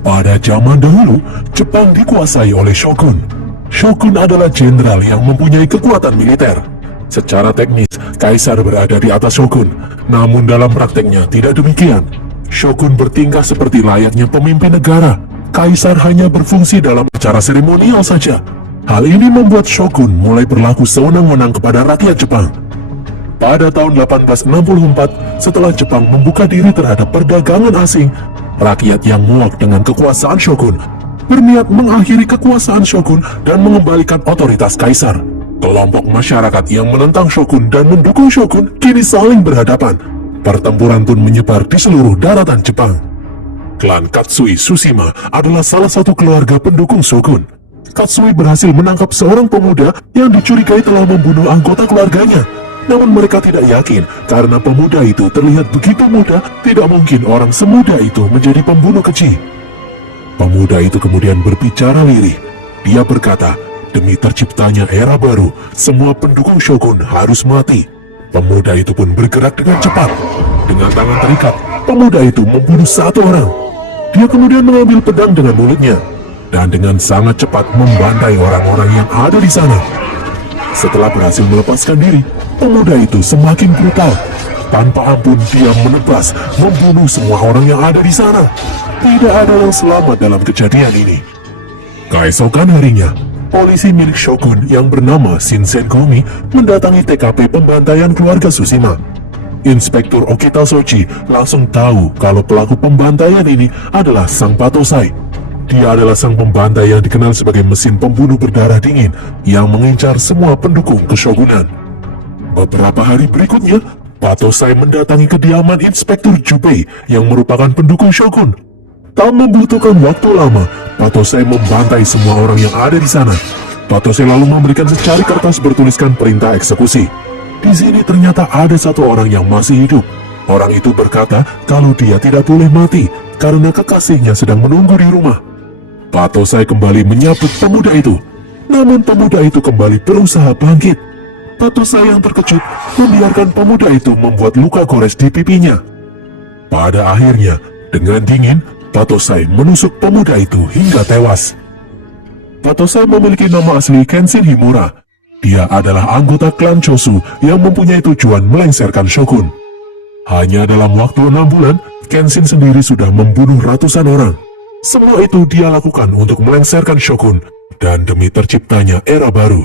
Pada zaman dahulu, Jepang dikuasai oleh shogun. Shogun adalah jenderal yang mempunyai kekuatan militer. Secara teknis, kaisar berada di atas shogun, namun dalam prakteknya tidak demikian. Shogun bertingkah seperti layaknya pemimpin negara. Kaisar hanya berfungsi dalam acara seremonial saja. Hal ini membuat shogun mulai berlaku sewenang-wenang kepada rakyat Jepang. Pada tahun 1864, setelah Jepang membuka diri terhadap perdagangan asing, rakyat yang muak dengan kekuasaan shogun berniat mengakhiri kekuasaan shogun dan mengembalikan otoritas kaisar. Kelompok masyarakat yang menentang shogun dan mendukung shogun kini saling berhadapan. Pertempuran pun menyebar di seluruh daratan Jepang. Klan Katsui Tsushima adalah salah satu keluarga pendukung shogun. Katsui berhasil menangkap seorang pemuda yang dicurigai telah membunuh anggota keluarganya. Namun mereka tidak yakin karena pemuda itu terlihat begitu muda, tidak mungkin orang semuda itu menjadi pembunuh keji. Pemuda itu kemudian berbicara lirih. Dia berkata, demi terciptanya era baru, semua pendukung shogun harus mati. Pemuda itu pun bergerak dengan cepat. Dengan tangan terikat, pemuda itu membunuh satu orang. Dia kemudian mengambil pedang dengan mulutnya dan dengan sangat cepat membantai orang-orang yang ada di sana. Setelah berhasil melepaskan diri, pemuda itu semakin brutal. Tanpa ampun dia menebas, membunuh semua orang yang ada di sana. Tidak ada yang selamat dalam kejadian ini. Keesokan harinya, polisi milik shogun yang bernama Shinsengumi mendatangi TKP pembantaian keluarga Tsushima. Inspektur Okita Sochi langsung tahu kalau pelaku pembantaian ini adalah Sang Patosai. Dia adalah sang pembantai yang dikenal sebagai mesin pembunuh berdarah dingin yang mengincar semua pendukung keshogunan. Beberapa hari berikutnya, Patosai mendatangi kediaman Inspektur Jubei yang merupakan pendukung shogun. Tak membutuhkan waktu lama, Patosai membantai semua orang yang ada di sana. Patosai lalu memberikan secari kertas bertuliskan perintah eksekusi. Di sini ternyata ada satu orang yang masih hidup. Orang itu berkata kalau dia tidak boleh mati karena kekasihnya sedang menunggu di rumah. Patosai kembali menyambut pemuda itu. Namun pemuda itu kembali berusaha bangkit. Patosai yang terkejut membiarkan pemuda itu membuat luka gores di pipinya. Pada akhirnya, dengan dingin, Patosai menusuk pemuda itu hingga tewas. Patosai memiliki nama asli Kenshin Himura. Dia adalah anggota klan Chosu yang mempunyai tujuan melengsarkan shogun. Hanya dalam waktu 6 bulan, Kenshin sendiri sudah membunuh ratusan orang. Semua itu dia lakukan untuk melengsarkan shogun dan demi terciptanya era baru.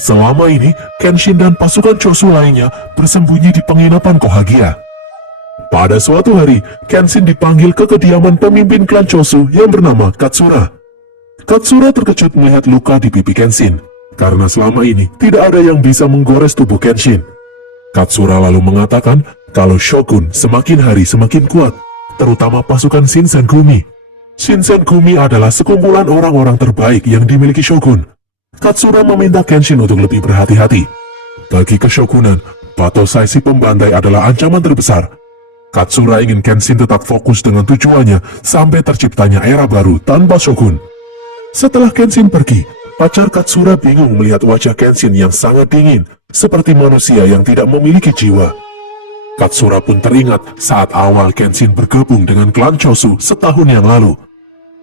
Selama ini, Kenshin dan pasukan Chosu lainnya bersembunyi di penginapan Kohagia. Pada suatu hari, Kenshin dipanggil ke kediaman pemimpin klan Chosu yang bernama Katsura. Katsura terkejut melihat luka di pipi Kenshin, karena selama ini tidak ada yang bisa menggores tubuh Kenshin. Katsura lalu mengatakan kalau shogun semakin hari semakin kuat, terutama pasukan Shinsengumi. Shinsengumi adalah sekumpulan orang-orang terbaik yang dimiliki shogun. Katsura meminta Kenshin untuk lebih berhati-hati. Bagi keshogunan, Patosai si pembantai adalah ancaman terbesar. Katsura ingin Kenshin tetap fokus dengan tujuannya sampai terciptanya era baru tanpa shogun. Setelah Kenshin pergi, pacar Katsura bingung melihat wajah Kenshin yang sangat dingin, seperti manusia yang tidak memiliki jiwa. Katsura pun teringat saat awal Kenshin bergabung dengan klan Chosu setahun yang lalu.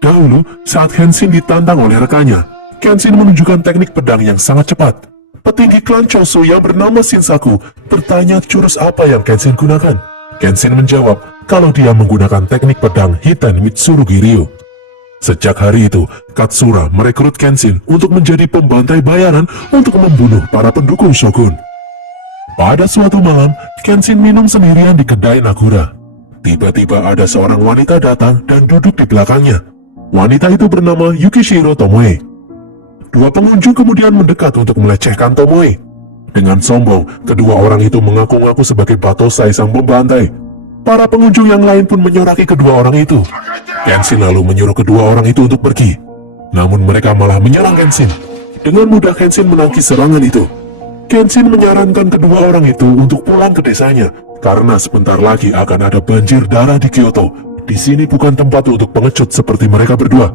Dahulu, saat Kenshin ditantang oleh rekannya, Kenshin menunjukkan teknik pedang yang sangat cepat. Petinggi klan Chosu yang bernama Shinsaku bertanya jurus apa yang Kenshin gunakan. Kenshin menjawab kalau dia menggunakan teknik pedang Hiten Mitsurugi Ryu. Sejak hari itu, Katsura merekrut Kenshin untuk menjadi pembantai bayaran untuk membunuh para pendukung shogun. Pada suatu malam, Kenshin minum sendirian di kedai Nagura. Tiba-tiba ada seorang wanita datang dan duduk di belakangnya. Wanita itu bernama Yukishiro Tomoe. Dua pengunjung kemudian mendekat untuk melecehkan Tomoe. Dengan sombong, kedua orang itu mengaku-ngaku sebagai Patosai sang pembantai. Para pengunjung yang lain pun menyoraki kedua orang itu. Kenshin lalu menyuruh kedua orang itu untuk pergi. Namun mereka malah menyerang Kenshin. Dengan mudah Kenshin menangkis serangan itu. Kenshin menyarankan kedua orang itu untuk pulang ke desanya, karena sebentar lagi akan ada banjir darah di Kyoto. Di sini bukan tempat untuk pengecut seperti mereka berdua.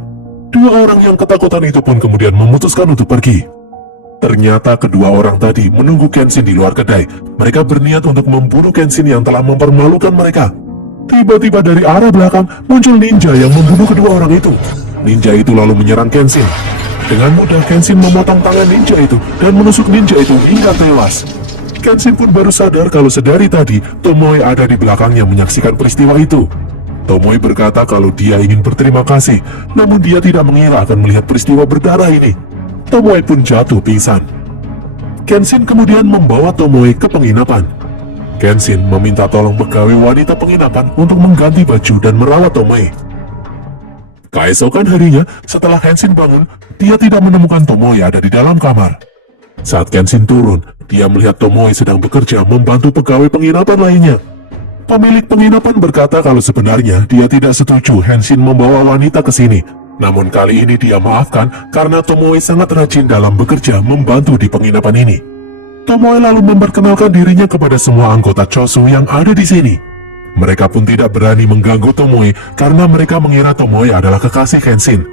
Dua orang yang ketakutan itu pun kemudian memutuskan untuk pergi. Ternyata kedua orang tadi menunggu Kenshin di luar kedai. Mereka berniat untuk membunuh Kenshin yang telah mempermalukan mereka. Tiba-tiba dari arah belakang muncul ninja yang membunuh kedua orang itu. Ninja itu lalu menyerang Kenshin. Dengan mudah Kenshin memotong tangan ninja itu dan menusuk ninja itu hingga tewas. Kenshin pun baru sadar kalau sedari tadi Tomoe ada di belakangnya menyaksikan peristiwa itu. Tomoe berkata kalau dia ingin berterima kasih, namun dia tidak mengira akan melihat peristiwa berdarah ini. Tomoe pun jatuh pingsan. Kenshin kemudian membawa Tomoe ke penginapan. Kenshin meminta tolong pegawai wanita penginapan untuk mengganti baju dan merawat Tomoe. Keesokan harinya, setelah Kenshin bangun, dia tidak menemukan Tomoe ada di dalam kamar. Saat Kenshin turun, dia melihat Tomoe sedang bekerja membantu pegawai penginapan lainnya. Pemilik penginapan berkata kalau sebenarnya dia tidak setuju Kenshin membawa wanita ke sini. Namun kali ini dia maafkan karena Tomoe sangat rajin dalam bekerja membantu di penginapan ini. Tomoe lalu memperkenalkan dirinya kepada semua anggota Chosu yang ada di sini. Mereka pun tidak berani mengganggu Tomoe karena mereka mengira Tomoe adalah kekasih Kenshin.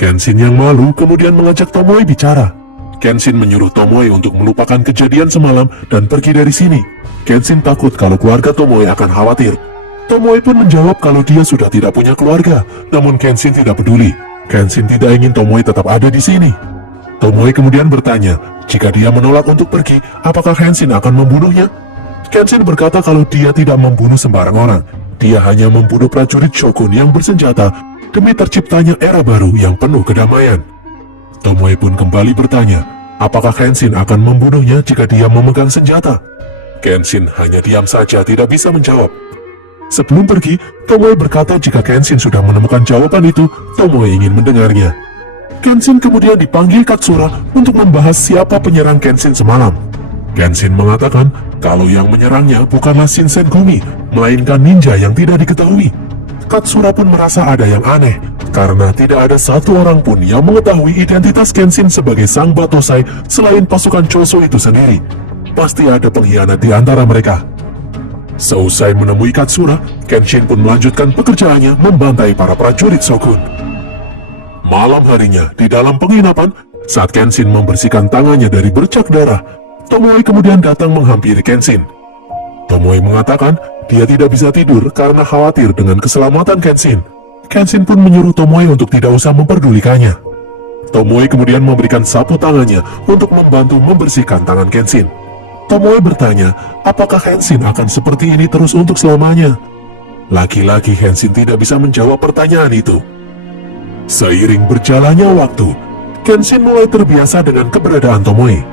Kenshin yang malu kemudian mengajak Tomoe bicara. Kenshin menyuruh Tomoe untuk melupakan kejadian semalam dan pergi dari sini. Kenshin takut kalau keluarga Tomoe akan khawatir. Tomoe pun menjawab kalau dia sudah tidak punya keluarga, namun Kenshin tidak peduli. Kenshin tidak ingin Tomoe tetap ada di sini. Tomoe kemudian bertanya, jika dia menolak untuk pergi, apakah Kenshin akan membunuhnya? Kenshin berkata kalau dia tidak membunuh sembarang orang. Dia hanya membunuh prajurit Shogun yang bersenjata demi terciptanya era baru yang penuh kedamaian. Tomoe pun kembali bertanya, apakah Kenshin akan membunuhnya jika dia memegang senjata? Kenshin hanya diam saja, tidak bisa menjawab. Sebelum pergi, Tomoe berkata jika Kenshin sudah menemukan jawaban itu, Tomoe ingin mendengarnya. Kenshin kemudian dipanggil Katsura untuk membahas siapa penyerang Kenshin semalam. Kenshin mengatakan kalau yang menyerangnya bukanlah Shinsengumi, melainkan ninja yang tidak diketahui. Katsura pun merasa ada yang aneh, karena tidak ada satu orang pun yang mengetahui identitas Kenshin sebagai sang Batosai selain pasukan Choso itu sendiri. Pasti ada pengkhianat di antara mereka. Seusai menemui Katsura, Kenshin pun melanjutkan pekerjaannya membantai para prajurit Shogun. Malam harinya, di dalam penginapan, saat Kenshin membersihkan tangannya dari bercak darah, Tomoe kemudian datang menghampiri Kenshin. Tomoe mengatakan dia tidak bisa tidur karena khawatir dengan keselamatan Kenshin. Kenshin pun menyuruh Tomoe untuk tidak usah memperdulikannya. Tomoe kemudian memberikan sapu tangannya untuk membantu membersihkan tangan Kenshin. Tomoe bertanya, apakah Kenshin akan seperti ini terus untuk selamanya? Lagi-lagi Kenshin tidak bisa menjawab pertanyaan itu. Seiring berjalannya waktu, Kenshin mulai terbiasa dengan keberadaan Tomoe.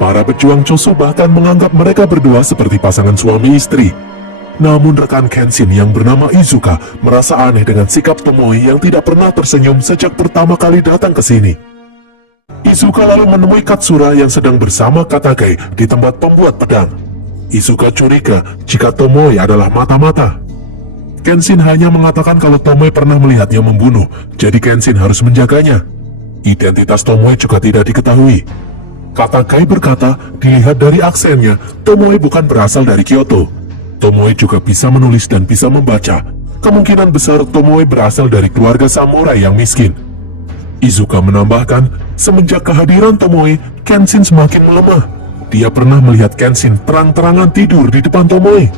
Para pejuang Chosu bahkan menganggap mereka berdua seperti pasangan suami istri. Namun rekan Kenshin yang bernama Izuka merasa aneh dengan sikap Tomoe yang tidak pernah tersenyum sejak pertama kali datang ke sini. Izuka lalu menemui Katsura yang sedang bersama Katagai di tempat pembuat pedang. Izuka curiga jika Tomoe adalah mata-mata. Kenshin hanya mengatakan kalau Tomoe pernah melihatnya membunuh, jadi Kenshin harus menjaganya. Identitas Tomoe juga tidak diketahui. Katagai berkata, dilihat dari aksennya, Tomoe bukan berasal dari Kyoto. Tomoe juga bisa menulis dan bisa membaca. Kemungkinan besar Tomoe berasal dari keluarga samurai yang miskin. Izuka menambahkan, semenjak kehadiran Tomoe, Kenshin semakin melemah. Dia pernah melihat Kenshin terang-terangan tidur di depan Tomoe.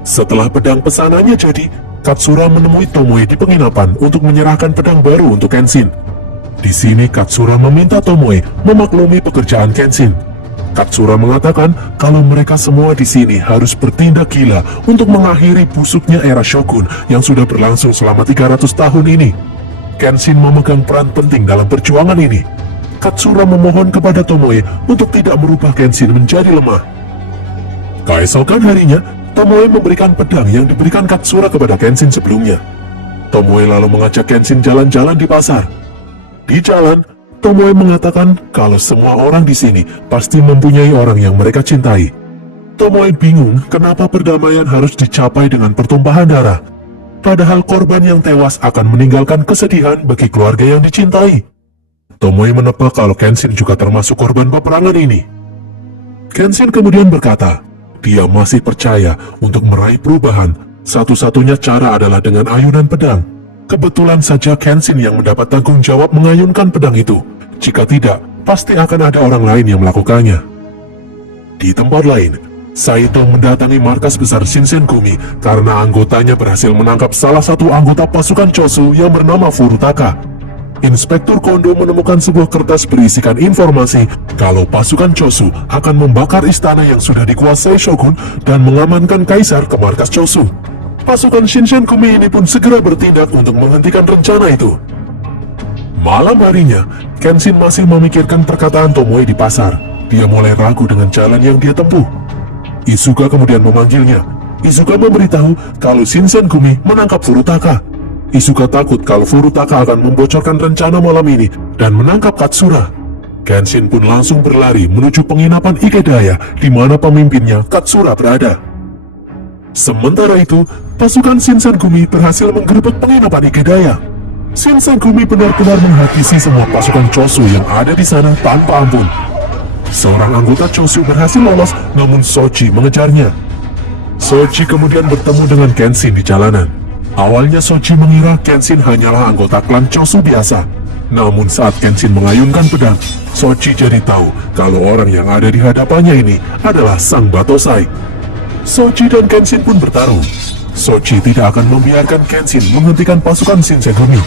Setelah pedang pesanannya jadi, Katsura menemui Tomoe di penginapan untuk menyerahkan pedang baru untuk Kenshin. Di sini Katsura meminta Tomoe memaklumi pekerjaan Kenshin. Katsura mengatakan kalau mereka semua di sini harus bertindak gila untuk mengakhiri busuknya era Shogun yang sudah berlangsung selama 300 tahun ini. Kenshin memegang peran penting dalam perjuangan ini. Katsura memohon kepada Tomoe untuk tidak merubah Kenshin menjadi lemah. Keesokan harinya, Tomoe memberikan pedang yang diberikan Katsura kepada Kenshin sebelumnya. Tomoe lalu mengajak Kenshin jalan-jalan di pasar. Di jalan, Tomoe mengatakan kalau semua orang di sini pasti mempunyai orang yang mereka cintai. Tomoe bingung kenapa perdamaian harus dicapai dengan pertumpahan darah. Padahal korban yang tewas akan meninggalkan kesedihan bagi keluarga yang dicintai. Tomoe menebak kalau Kenshin juga termasuk korban peperangan ini. Kenshin kemudian berkata, dia masih percaya untuk meraih perubahan, satu-satunya cara adalah dengan ayunan pedang. Kebetulan saja Kenshin yang mendapat tanggung jawab mengayunkan pedang itu. Jika tidak, pasti akan ada orang lain yang melakukannya. Di tempat lain, Saito mendatangi markas besar Shinsengumi karena anggotanya berhasil menangkap salah satu anggota pasukan Chosu yang bernama Furutaka. Inspektur Kondo menemukan sebuah kertas berisikan informasi kalau pasukan Chosu akan membakar istana yang sudah dikuasai Shogun dan mengamankan kaisar ke markas Chosu. Pasukan Shinsengumi ini pun segera bertindak untuk menghentikan rencana itu. Malam harinya, Kenshin masih memikirkan perkataan Tomoe di pasar. Dia mulai ragu dengan jalan yang dia tempuh. Izuka kemudian memanggilnya. Izuka memberitahu kalau Shinsengumi menangkap Furutaka. Izuka takut kalau Furutaka akan membocorkan rencana malam ini dan menangkap Katsura. Kenshin pun langsung berlari menuju penginapan Ikedaya di mana pemimpinnya Katsura berada. Sementara itu, pasukan Shinsengumi berhasil menggerebek penginapan Ikedaya. Shinsengumi benar-benar menghabisi semua pasukan Chosu yang ada di sana tanpa ampun. Seorang anggota Chosu berhasil lolos, namun Soji mengejarnya. Soji kemudian bertemu dengan Kenshin di jalanan. Awalnya Soji mengira Kenshin hanyalah anggota klan Chosu biasa. Namun saat Kenshin mengayunkan pedang, Soji jadi tahu kalau orang yang ada di hadapannya ini adalah Sang Batosai. Soji dan Kenshin pun bertarung. Soji tidak akan membiarkan Kenshin menghentikan pasukan Shinsengumi.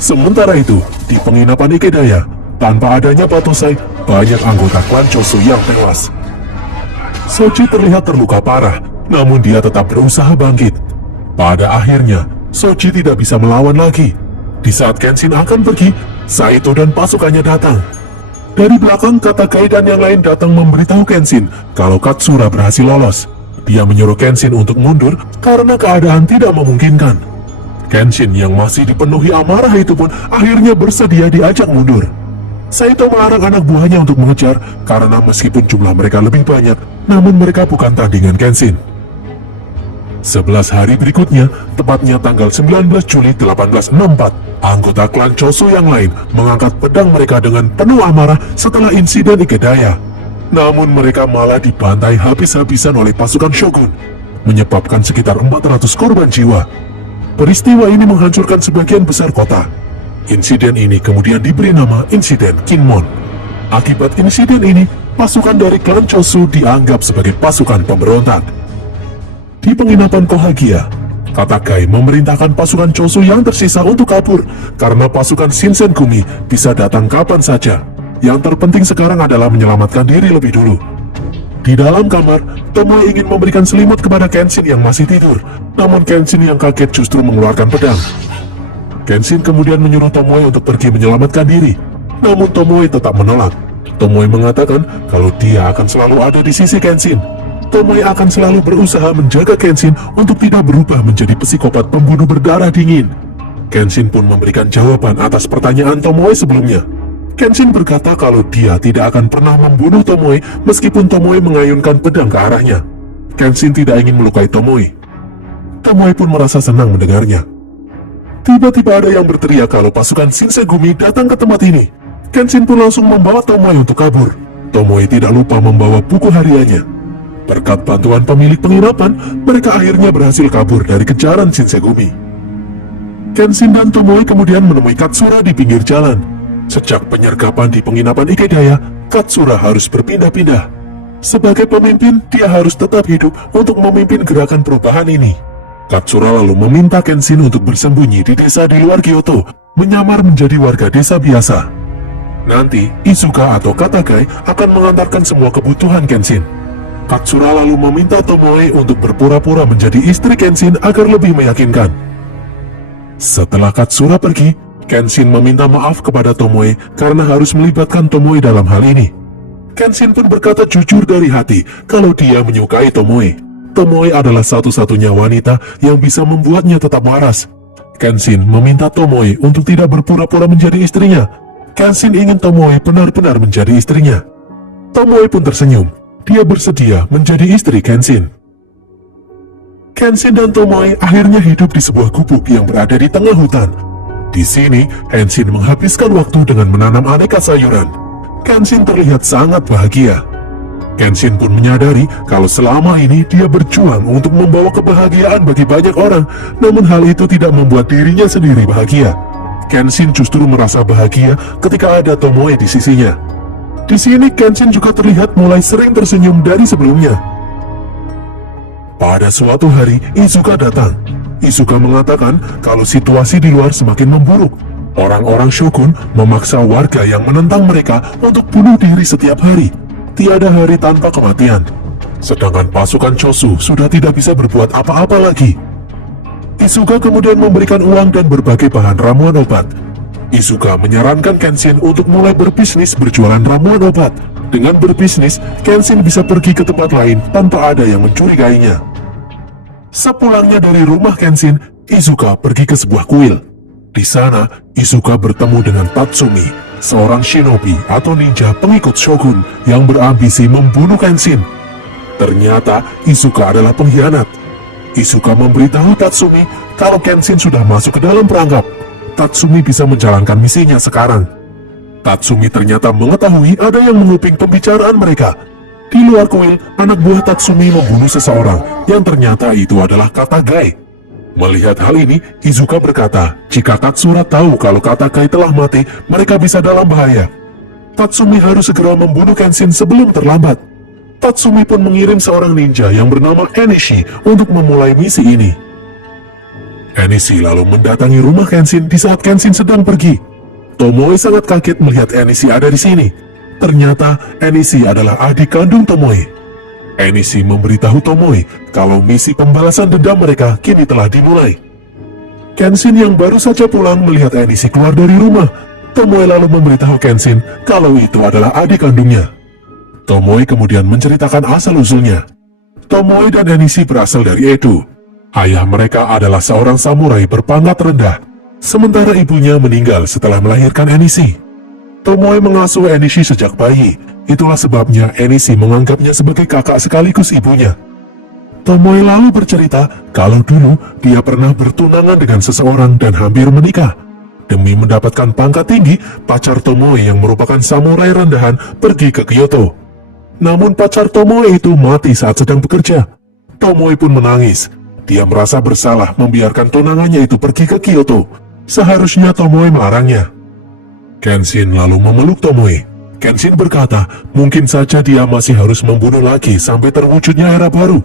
Sementara itu, di penginapan Ikedaya, tanpa adanya Batosai, banyak anggota klan Chosu yang tewas. Soji terlihat terluka parah, namun dia tetap berusaha bangkit. Pada akhirnya, Soji tidak bisa melawan lagi. Di saat Kenshin akan pergi, Saito dan pasukannya datang. Dari belakang, Katakai dan yang lain datang memberitahu Kenshin kalau Katsura berhasil lolos. Dia menyuruh Kenshin untuk mundur karena keadaan tidak memungkinkan. Kenshin yang masih dipenuhi amarah itu pun akhirnya bersedia diajak mundur. Saito melarang anak buahnya untuk mengejar karena meskipun jumlah mereka lebih banyak, namun mereka bukan tandingan Kenshin. 11 hari berikutnya, tepatnya tanggal 19 Juli 1864, anggota klan Chosu yang lain mengangkat pedang mereka dengan penuh amarah setelah insiden Ikedaya. Namun mereka malah dibantai habis-habisan oleh pasukan Shogun, menyebabkan sekitar 400 korban jiwa. Peristiwa ini menghancurkan sebagian besar kota. Insiden ini kemudian diberi nama Insiden Kinmon. Akibat insiden ini, pasukan dari klan Chosu dianggap sebagai pasukan pemberontak. Di penginapan Kohagia, Katakai memerintahkan pasukan Chosu yang tersisa untuk kabur karena pasukan Shinsengumi bisa datang kapan saja. Yang terpenting sekarang adalah menyelamatkan diri lebih dulu. Di dalam kamar, Tomoe ingin memberikan selimut kepada Kenshin yang masih tidur, namun Kenshin yang kaget justru mengeluarkan pedang. Kenshin kemudian menyuruh Tomoe untuk pergi menyelamatkan diri, namun Tomoe tetap menolak. Tomoe mengatakan kalau dia akan selalu ada di sisi Kenshin. Tomoe akan selalu berusaha menjaga Kenshin untuk tidak berubah menjadi psikopat pembunuh berdarah dingin. Kenshin pun memberikan jawaban atas pertanyaan Tomoe sebelumnya. Kenshin berkata kalau dia tidak akan pernah membunuh Tomoe meskipun Tomoe mengayunkan pedang ke arahnya. Kenshin tidak ingin melukai Tomoe. Tomoe pun merasa senang mendengarnya. Tiba-tiba ada yang berteriak kalau pasukan Shinsengumi datang ke tempat ini. Kenshin pun langsung membawa Tomoe untuk kabur. Tomoe tidak lupa membawa buku hariannya. Berkat bantuan pemilik penginapan, mereka akhirnya berhasil kabur dari kejaran Shinsengumi. Kenshin dan Tomoe kemudian menemui Katsura di pinggir jalan. Sejak penyergapan di penginapan Ikedaya, Katsura harus berpindah-pindah. Sebagai pemimpin, dia harus tetap hidup untuk memimpin gerakan perubahan ini. Katsura lalu meminta Kenshin untuk bersembunyi di desa di luar Kyoto, menyamar menjadi warga desa biasa. Nanti, Izuka atau Katakai akan mengantarkan semua kebutuhan Kenshin. Katsura lalu meminta Tomoe untuk berpura-pura menjadi istri Kenshin agar lebih meyakinkan. Setelah Katsura pergi, Kenshin meminta maaf kepada Tomoe karena harus melibatkan Tomoe dalam hal ini. Kenshin pun berkata jujur dari hati kalau dia menyukai Tomoe. Tomoe adalah satu-satunya wanita yang bisa membuatnya tetap waras. Kenshin meminta Tomoe untuk tidak berpura-pura menjadi istrinya. Kenshin ingin Tomoe benar-benar menjadi istrinya. Tomoe pun tersenyum. Dia bersedia menjadi istri Kenshin. Kenshin dan Tomoe akhirnya hidup di sebuah gubuk yang berada di tengah hutan. Di sini, Kenshin menghabiskan waktu dengan menanam aneka sayuran. Kenshin terlihat sangat bahagia. Kenshin pun menyadari kalau selama ini dia berjuang untuk membawa kebahagiaan bagi banyak orang, namun hal itu tidak membuat dirinya sendiri bahagia. Kenshin justru merasa bahagia ketika ada Tomoe di sisinya. Di sini Kenshin juga terlihat mulai sering tersenyum dari sebelumnya. Pada suatu hari, Izuka datang. Izuka mengatakan kalau situasi di luar semakin memburuk. Orang-orang Shogun memaksa warga yang menentang mereka untuk bunuh diri setiap hari. Tiada hari tanpa kematian. Sedangkan pasukan Chosu sudah tidak bisa berbuat apa-apa lagi. Izuka kemudian memberikan uang dan berbagai bahan ramuan obat. Izuka menyarankan Kenshin untuk mulai berbisnis berjualan ramuan obat. Dengan berbisnis, Kenshin bisa pergi ke tempat lain tanpa ada yang mencurigainya. Sepulangnya dari rumah Kenshin, Izuka pergi ke sebuah kuil. Di sana, Izuka bertemu dengan Tatsumi, seorang shinobi atau ninja pengikut Shogun yang berambisi membunuh Kenshin. Ternyata, Izuka adalah pengkhianat. Izuka memberitahu Tatsumi kalau Kenshin sudah masuk ke dalam perangkap. Tatsumi bisa menjalankan misinya sekarang. Tatsumi ternyata mengetahui ada yang menguping pembicaraan mereka. Di luar kuil, anak buah Tatsumi membunuh seseorang yang ternyata itu adalah Katagai. Melihat hal ini, Izuka berkata, jika Katsura tahu kalau Katagai telah mati, mereka bisa dalam bahaya. Tatsumi harus segera membunuh Kenshin sebelum terlambat. Tatsumi pun mengirim seorang ninja yang bernama Enishi untuk memulai misi ini. Enishi lalu mendatangi rumah Kenshin di saat Kenshin sedang pergi. Tomoe sangat kaget melihat Enishi ada di sini. Ternyata Enishi adalah adik kandung Tomoe. Enishi memberitahu Tomoe kalau misi pembalasan dendam mereka kini telah dimulai. Kenshin yang baru saja pulang melihat Enishi keluar dari rumah. Tomoe lalu memberitahu Kenshin kalau itu adalah adik kandungnya. Tomoe kemudian menceritakan asal-usulnya. Tomoe dan Enishi berasal dari Edo. Ayah mereka adalah seorang samurai berpangkat rendah, sementara ibunya meninggal setelah melahirkan Enishi. Tomoe mengasuh Enishi sejak bayi. Itulah sebabnya Enishi menganggapnya sebagai kakak sekaligus ibunya. Tomoe lalu bercerita kalau dulu dia pernah bertunangan dengan seseorang dan hampir menikah. Demi mendapatkan pangkat tinggi, pacar Tomoe yang merupakan samurai rendahan pergi ke Kyoto. Namun pacar Tomoe itu mati saat sedang bekerja. Tomoe pun menangis. Dia merasa bersalah membiarkan tunangannya itu pergi ke Kyoto. Seharusnya Tomoe melarangnya. Kenshin lalu memeluk Tomoe. Kenshin berkata, mungkin saja dia masih harus membunuh lagi sampai terwujudnya era baru.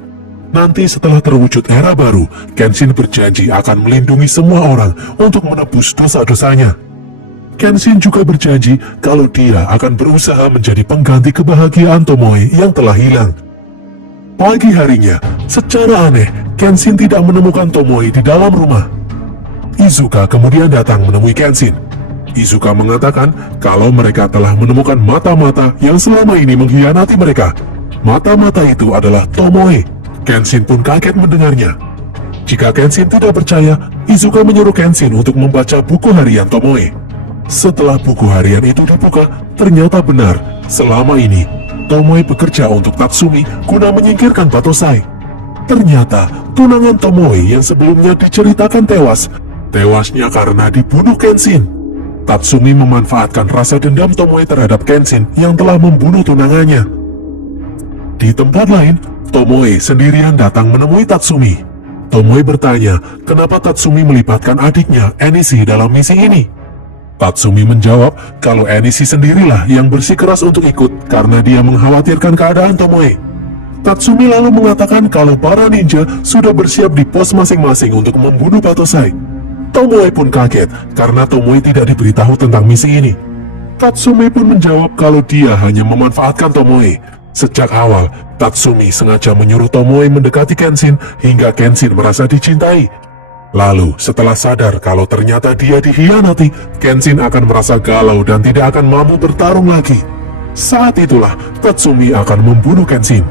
Nanti setelah terwujud era baru, Kenshin berjanji akan melindungi semua orang untuk menebus dosa-dosanya. Kenshin juga berjanji kalau dia akan berusaha menjadi pengganti kebahagiaan Tomoe yang telah hilang. Pagi harinya, secara aneh, Kenshin tidak menemukan Tomoe di dalam rumah. Izuka kemudian datang menemui Kenshin. Izuka mengatakan kalau mereka telah menemukan mata-mata yang selama ini mengkhianati mereka. Mata-mata itu adalah Tomoe. Kenshin pun kaget mendengarnya. Jika Kenshin tidak percaya, Izuka menyuruh Kenshin untuk membaca buku harian Tomoe. Setelah buku harian itu dibuka, ternyata benar, selama ini Tomoe bekerja untuk Tatsumi guna menyingkirkan Batosai. Ternyata tunangan Tomoe yang sebelumnya diceritakan tewas, tewasnya karena dibunuh Kenshin. Tatsumi memanfaatkan rasa dendam Tomoe terhadap Kenshin yang telah membunuh tunangannya. Di tempat lain, Tomoe sendirian datang menemui Tatsumi. Tomoe bertanya, kenapa Tatsumi melibatkan adiknya, Enishi, dalam misi ini? Tatsumi menjawab kalau Enishi sendirilah yang bersikeras untuk ikut karena dia mengkhawatirkan keadaan Tomoe. Tatsumi lalu mengatakan kalau para ninja sudah bersiap di pos masing-masing untuk membunuh Batosai. Tomoe pun kaget karena Tomoe tidak diberitahu tentang misi ini. Tatsumi pun menjawab kalau dia hanya memanfaatkan Tomoe. Sejak awal, Tatsumi sengaja menyuruh Tomoe mendekati Kenshin hingga Kenshin merasa dicintai. Lalu, setelah sadar kalau ternyata dia dikhianati, Kenshin akan merasa galau dan tidak akan mampu bertarung lagi. Saat itulah, Tatsumi akan membunuh Kenshin.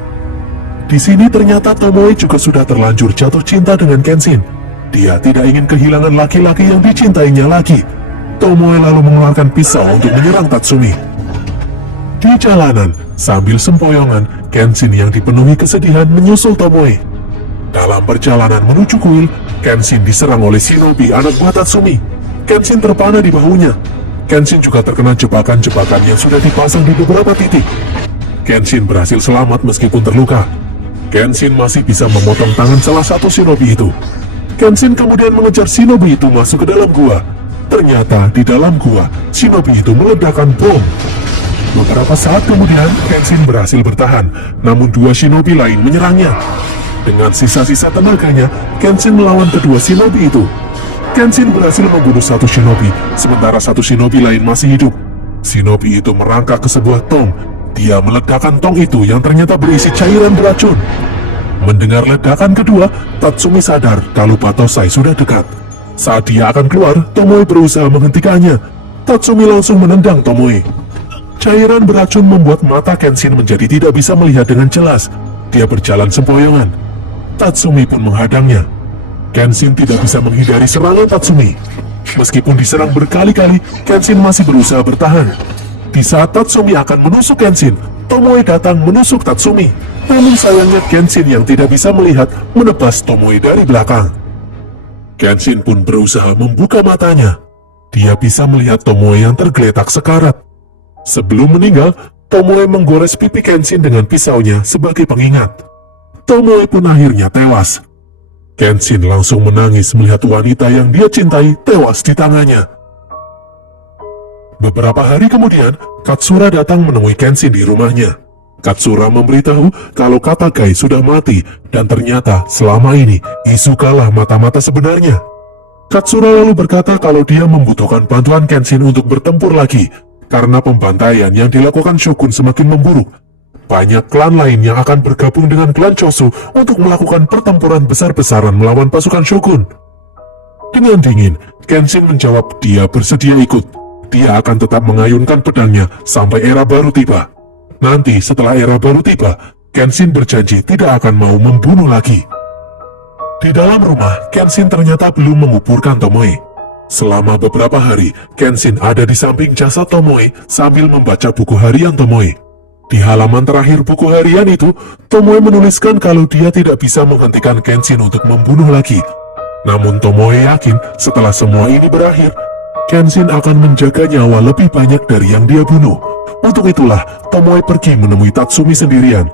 Di sini ternyata Tomoe juga sudah terlanjur jatuh cinta dengan Kenshin. Dia tidak ingin kehilangan laki-laki yang dicintainya lagi. Tomoe lalu mengeluarkan pisau untuk menyerang Tatsumi. Di jalanan, sambil sempoyongan, Kenshin yang dipenuhi kesedihan menyusul Tomoe. Dalam perjalanan menuju kuil, Kenshin diserang oleh shinobi anak buah Tatsumi. Kenshin terpana di bahunya. Kenshin juga terkena jebakan-jebakan yang sudah dipasang di beberapa titik. Kenshin berhasil selamat meskipun terluka. Kenshin masih bisa memotong tangan salah satu shinobi itu. Kenshin kemudian mengejar shinobi itu masuk ke dalam gua. Ternyata di dalam gua, shinobi itu meledakkan bom. Beberapa saat kemudian, Kenshin berhasil bertahan, namun dua shinobi lain menyerangnya. Dengan sisa-sisa tenaganya, Kenshin melawan kedua shinobi itu. Kenshin berhasil membunuh satu shinobi, sementara satu shinobi lain masih hidup. Shinobi itu merangkak ke sebuah tong. Dia meledakkan tong itu yang ternyata berisi cairan beracun. Mendengar ledakan kedua, Tatsumi sadar kalau Batosai sudah dekat. Saat dia akan keluar, Tomoe berusaha menghentikannya. Tatsumi langsung menendang Tomoe. Cairan beracun membuat mata Kenshin menjadi tidak bisa melihat dengan jelas. Dia berjalan sempoyongan. Tatsumi pun menghadangnya. Kenshin tidak bisa menghindari serangan Tatsumi. Meskipun diserang berkali-kali, Kenshin masih berusaha bertahan. Di saat Tatsumi akan menusuk Kenshin, Tomoe datang menusuk Tatsumi. Namun sayangnya Kenshin yang tidak bisa melihat menebas Tomoe dari belakang. Kenshin pun berusaha membuka matanya. Dia bisa melihat Tomoe yang tergeletak sekarat. Sebelum meninggal, Tomoe menggores pipi Kenshin dengan pisaunya sebagai pengingat. Tomoe pun akhirnya tewas. Kenshin langsung menangis melihat wanita yang dia cintai tewas di tangannya. Beberapa hari kemudian, Katsura datang menemui Kenshin di rumahnya. Katsura memberitahu kalau Katagai sudah mati dan ternyata selama ini Izuka lah mata-mata sebenarnya. Katsura lalu berkata kalau dia membutuhkan bantuan Kenshin untuk bertempur lagi karena pembantaian yang dilakukan Shogun semakin memburuk. Banyak klan lain yang akan bergabung dengan klan Chosu untuk melakukan pertempuran besar-besaran melawan pasukan Shogun. Dengan dingin, Kenshin menjawab dia bersedia ikut. Dia akan tetap mengayunkan pedangnya sampai era baru tiba. Nanti setelah era baru tiba, Kenshin berjanji tidak akan mau membunuh lagi. Di dalam rumah, Kenshin ternyata belum menguburkan Tomoe. Selama beberapa hari, Kenshin ada di samping jasad Tomoe sambil membaca buku harian Tomoe. Di halaman terakhir buku harian itu, Tomoe menuliskan kalau dia tidak bisa menghentikan Kenshin untuk membunuh lagi. Namun Tomoe yakin setelah semua ini berakhir, Kenshin akan menjaga nyawa lebih banyak dari yang dia bunuh. Untuk itulah, Tomoe pergi menemui Tatsumi sendirian.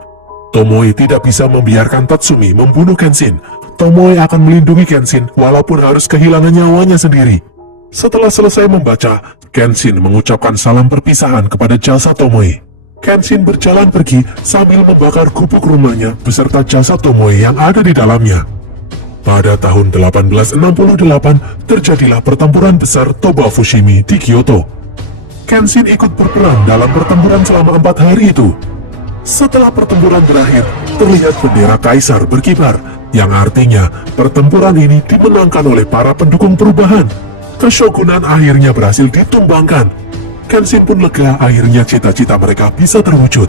Tomoe tidak bisa membiarkan Tatsumi membunuh Kenshin. Tomoe akan melindungi Kenshin walaupun harus kehilangan nyawanya sendiri. Setelah selesai membaca, Kenshin mengucapkan salam perpisahan kepada jasad Tomoe. Kenshin berjalan pergi sambil membakar gubuk rumahnya beserta jasad Tomoe yang ada di dalamnya. Pada tahun 1868, terjadilah pertempuran besar Toba Fushimi di Kyoto. Kenshin ikut berperan dalam pertempuran selama 4 hari itu. Setelah pertempuran berakhir, terlihat bendera kaisar berkibar, yang artinya pertempuran ini dimenangkan oleh para pendukung perubahan. Keshogunan akhirnya berhasil ditumbangkan. Kenshin pun lega akhirnya cita-cita mereka bisa terwujud.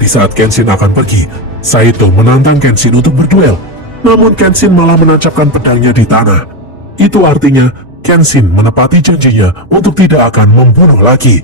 Di saat Kenshin akan pergi, Saito menantang Kenshin untuk berduel. Namun Kenshin malah menancapkan pedangnya di tanah. Itu artinya Kenshin menepati janjinya untuk tidak akan membunuh lagi.